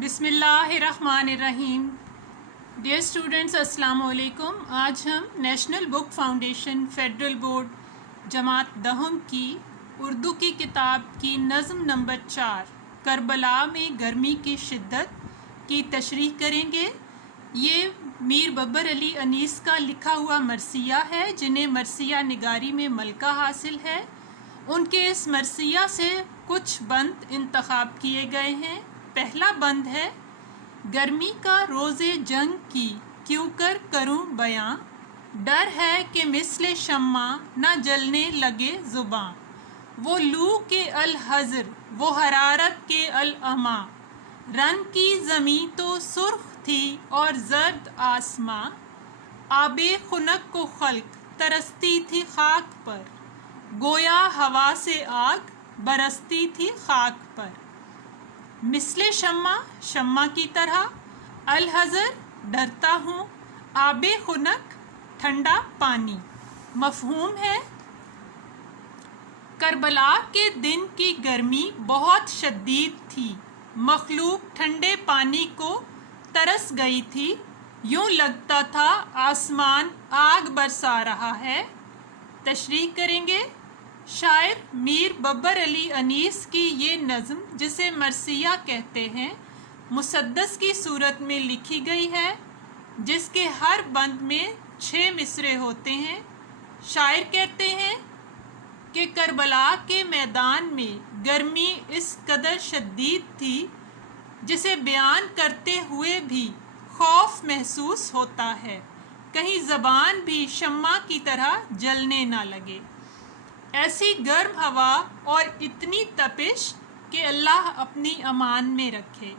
بسم اللہ الرحمن الرحیم۔ ڈیئر اسٹوڈنٹس، السلام علیکم۔ آج ہم نیشنل بک فاؤنڈیشن فیڈرل بورڈ جماعت دہم کی اردو کی کتاب کی نظم نمبر 4 کربلا میں گرمی کی شدت کی تشریح کریں گے۔ یہ میر ببر علی انیس کا لکھا ہوا مرثیہ ہے، جنہیں مرثیہ نگاری میں ملکہ حاصل ہے۔ ان کے اس مرثیہ سے کچھ بند انتخاب کیے گئے ہیں۔ پہلا بند ہے: گرمی کا روز جنگ کی کیوں کر کروں بیاں، ڈر ہے کہ مثل شمع نہ جلنے لگے زباں، وہ لو کے الحذر وہ حرارت کے العمیٰ، رن کی زمیں تو سرخ تھی اور زرد آسماں، آب خنک کو خلق ترستی تھی خاک پر، گویا ہوا سے آگ برستی تھی خاک پر، مثل شمع شمع کی طرح، الحذر ڈرتا ہوں، آب خنک ٹھنڈا پانی۔ مفہوم ہے: کربلا کے دن کی گرمی بہت شدید تھی، مخلوق ٹھنڈے پانی کو ترس گئی تھی، یوں لگتا تھا آسمان آگ برسا رہا ہے۔ تشریح کریں گے۔ شاعر میر ببر علی انیس کی یہ نظم، جسے مرثیہ کہتے ہیں، مسدس کی صورت میں لکھی گئی ہے، جس کے ہر بند میں 6 مصرعے ہوتے ہیں۔ شاعر کہتے ہیں کہ کربلا کے میدان میں گرمی اس قدر شدید تھی جسے بیان کرتے ہوئے بھی خوف محسوس ہوتا ہے، کہیں زبان بھی شمع کی طرح جلنے نہ لگے۔ ایسی گرم ہوا اور اتنی تپش کہ اللہ اپنی امان میں رکھے۔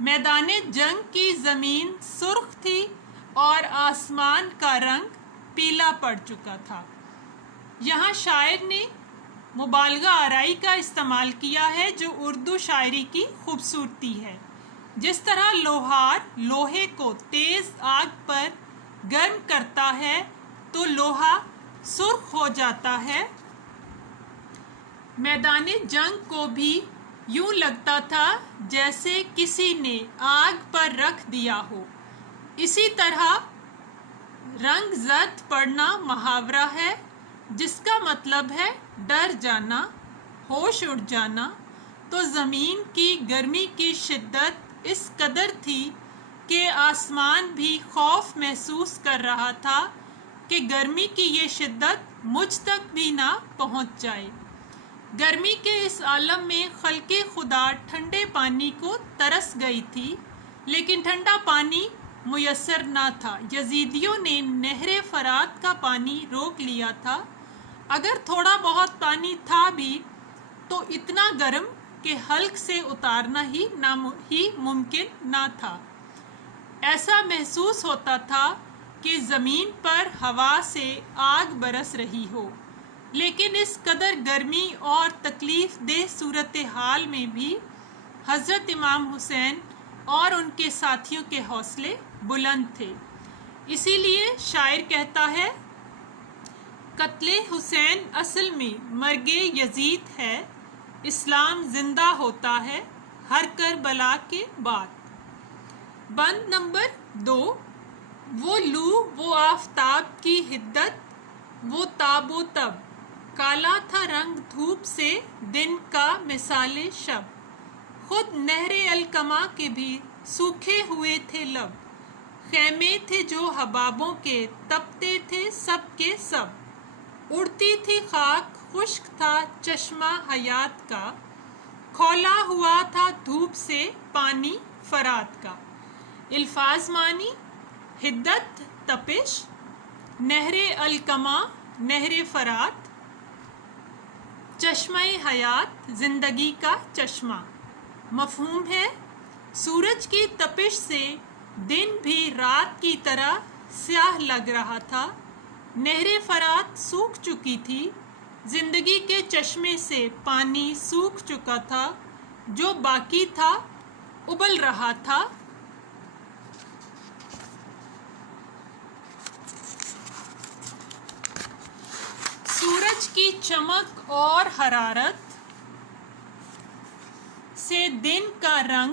میدان جنگ کی زمین سرخ تھی اور آسمان کا رنگ پیلا پڑ چکا تھا۔ یہاں شاعر نے مبالغہ آرائی کا استعمال کیا ہے، جو اردو شاعری کی خوبصورتی ہے۔ جس طرح لوہار لوہے کو تیز آگ پر گرم کرتا ہے تو لوہا سرخ ہو جاتا ہے، میدان جنگ کو بھی یوں لگتا تھا جیسے کسی نے آگ پر رکھ دیا ہو۔ اسی طرح رنگ زرد پڑنا محاورہ ہے، جس کا مطلب ہے ڈر جانا، ہوش اڑ جانا۔ تو زمین کی گرمی کی شدت اس قدر تھی کہ آسمان بھی خوف محسوس کر رہا تھا کہ گرمی کی یہ شدت مجھ تک بھی نہ پہنچ جائے۔ گرمی کے اس عالم میں خلق خدا ٹھنڈے پانی کو ترس گئی تھی، لیکن ٹھنڈا پانی میسر نہ تھا۔ یزیدیوں نے نہر فرات کا پانی روک لیا تھا۔ اگر تھوڑا بہت پانی تھا بھی تو اتنا گرم کہ حلق سے اتارنا ہی ممکن نہ تھا۔ ایسا محسوس ہوتا تھا کہ زمین پر ہوا سے آگ برس رہی ہو۔ لیکن اس قدر گرمی اور تکلیف دہ صورتحال میں بھی حضرت امام حسین اور ان کے ساتھیوں کے حوصلے بلند تھے۔ اسی لیے شاعر کہتا ہے: قتل حسین اصل میں مرگ یزید ہے، اسلام زندہ ہوتا ہے ہر کربلا کے بعد۔ بند نمبر 2: وہ لو وہ آفتاب کی حدت، وہ تاب و تب، کالا تھا رنگ دھوپ سے دن کا مثال شب، خود نہر الکما کے بھی سوکھے ہوئے تھے لب، خیمے تھے جو حبابوں کے تپتے تھے سب کے سب، اڑتی تھی خاک خشک تھا چشمہ حیات کا، کھولا ہوا تھا دھوپ سے پانی فرات کا۔ الفاظ معنی: حدت تپش، نہر الکما نہر فرات، چشمہ حیات زندگی کا چشمہ۔ مفہوم ہے: سورج کی تپش سے دن بھی رات کی طرح سیاہ لگ رہا تھا، نہر فرات سوکھ چکی تھی، زندگی کے چشمے سے پانی سوکھ چکا تھا، جو باقی تھا ابل رہا تھا۔ سورج کی چمک اور حرارت سے دن کا رنگ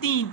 3।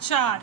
4।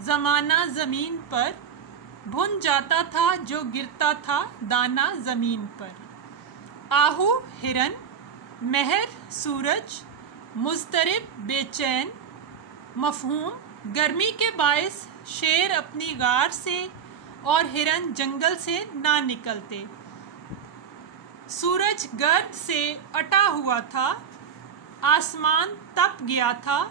زمانہ زمین پر، بھن جاتا تھا جو گرتا تھا دانہ زمین پر۔ آہو ہرن، مہر سورج، مضطرب بے چین۔ مفہوم: گرمی کے باعث شیر اپنی غار سے اور ہرن جنگل سے نہ نکلتے۔ سورج گرد سے اٹا ہوا تھا، آسمان تپ گیا تھا،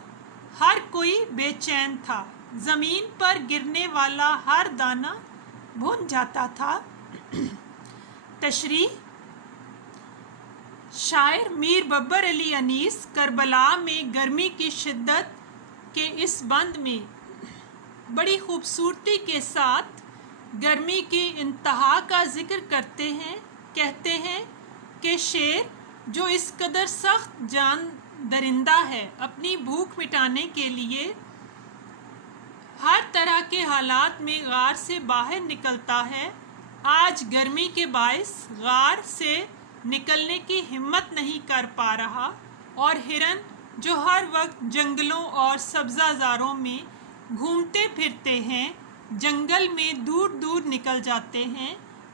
ہر کوئی بے چین تھا، زمین پر گرنے والا ہر دانہ بھن جاتا تھا۔ تشریح: شاعر میر ببر علی انیس کربلا میں گرمی کی شدت کے اس بند میں بڑی خوبصورتی کے ساتھ گرمی کی انتہا کا ذکر کرتے ہیں۔ کہتے ہیں کہ شیر جو اس قدر سخت جان درندہ ہے، اپنی بھوک مٹانے کے لیے ہر طرح کے حالات میں غار سے باہر نکلتا ہے، آج گرمی کے باعث غار سے نکلنے کی ہمت نہیں کر پا رہا، اور ہرن جو ہر وقت جنگلوں اور سبزہ زاروں میں گھومتے پھرتے ہیں، جنگل میں دور دور نکل جاتے ہیں،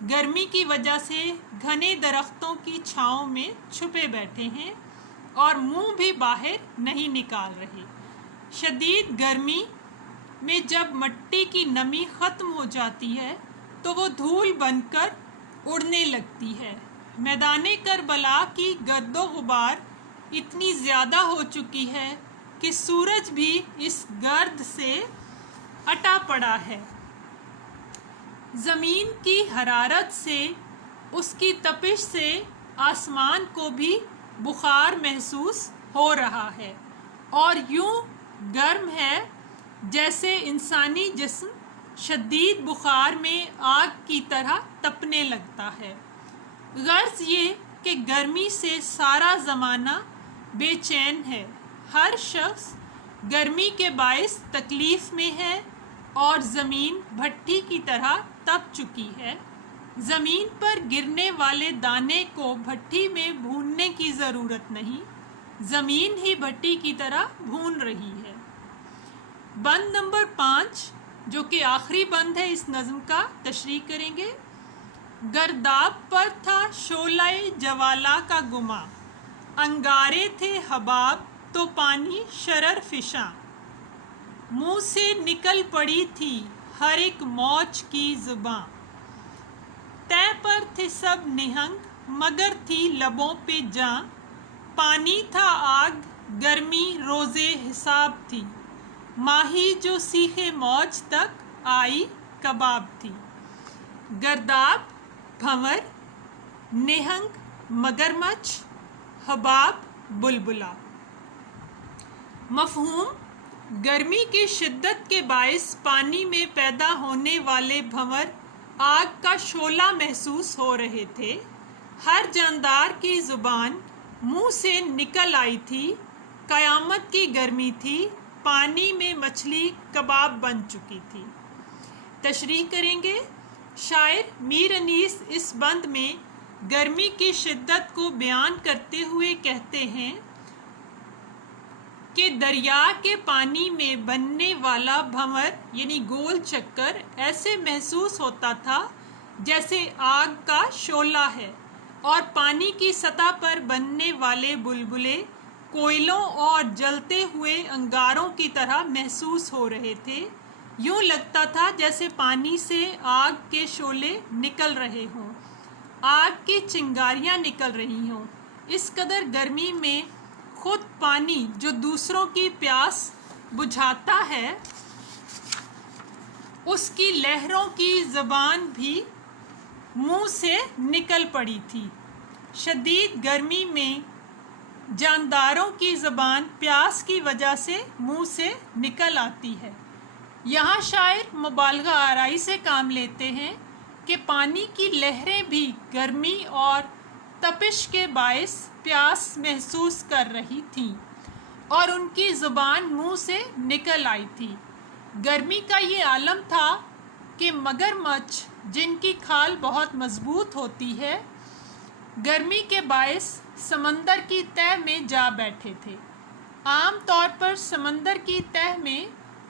گرمی کی وجہ سے گھنے درختوں کی چھاؤں میں چھپے بیٹھے ہیں اور منہ بھی باہر نہیں نکال رہے۔ شدید گرمی میں جب مٹی کی نمی ختم ہو جاتی ہے تو وہ دھول بن کر اڑنے لگتی ہے۔ میدان کربلا کی گرد و غبار اتنی زیادہ ہو چکی ہے کہ سورج بھی اس گرد سے اٹا پڑا ہے۔ زمین کی حرارت سے، اس کی تپش سے آسمان کو بھی بخار محسوس ہو رہا ہے اور یوں گرم ہے جیسے انسانی جسم شدید بخار میں آگ کی طرح تپنے لگتا ہے۔ غرض یہ کہ گرمی سے سارا زمانہ بے چین ہے، ہر شخص گرمی کے باعث تکلیف میں ہے اور زمین بھٹی کی طرح تپ چکی ہے۔ زمین پر گرنے والے دانے کو بھٹی میں بھوننے کی ضرورت نہیں، زمین ہی بھٹی کی طرح بھون رہی ہے۔ بند نمبر 5 جو کہ آخری بند ہے اس نظم کا، تشریح کریں گے۔ گرداب پر تھا شعلہ جوالا کا گماں، انگارے تھے حباب تو پانی شرر فشاں، منہ سے نکل پڑی تھی ہر ایک موج کی زباں، تہ پر تھے سب نہنگ مگر تھی لبوں پہ جاں، پانی تھا آگ گرمی روزے حساب تھی، ماہی جو سیخے موج تک آئی کباب تھی۔ گرداب بھنور، نہنگ مگرمچھ، حباب بلبلا۔ مفہوم: گرمی کی شدت کے باعث پانی میں پیدا ہونے والے بھنور آگ کا شعلہ محسوس ہو رہے تھے، ہر جاندار کی زبان منہ سے نکل آئی تھی، قیامت کی گرمی تھی، پانی میں مچھلی کباب بن چکی تھی۔ تشریح کریں گے۔ شاعر میر انیس اس بند میں گرمی کی شدت کو بیان کرتے ہوئے کہتے ہیں کہ دریا کے پانی میں بننے والا بھنور یعنی گول چکر ایسے محسوس ہوتا تھا جیسے آگ کا شعلہ ہے، اور پانی کی سطح پر بننے والے بلبلے کوئلوں اور جلتے ہوئے انگاروں کی طرح محسوس ہو رہے تھے، یوں لگتا تھا جیسے پانی سے آگ کے شعلے نکل رہے ہوں، آگ کی چنگاریاں نکل رہی ہوں۔ اس قدر گرمی میں خود پانی جو دوسروں کی پیاس بجھاتا ہے، اس کی لہروں کی زبان بھی منہ سے نکل پڑی تھی۔ شدید گرمی میں جانداروں کی زبان پیاس کی وجہ سے منہ سے نکل آتی ہے۔ یہاں شاعر مبالغہ آرائی سے کام لیتے ہیں کہ پانی کی لہریں بھی گرمی اور تپش کے باعث پیاس محسوس کر رہی تھیں اور ان کی زبان منہ سے نکل آئی تھی۔ گرمی کا یہ عالم تھا کہ مگرمچھ جن کی کھال بہت مضبوط ہوتی ہے، گرمی کے باعث سمندر کی تہہ میں جا بیٹھے تھے۔ عام طور پر سمندر کی تہہ میں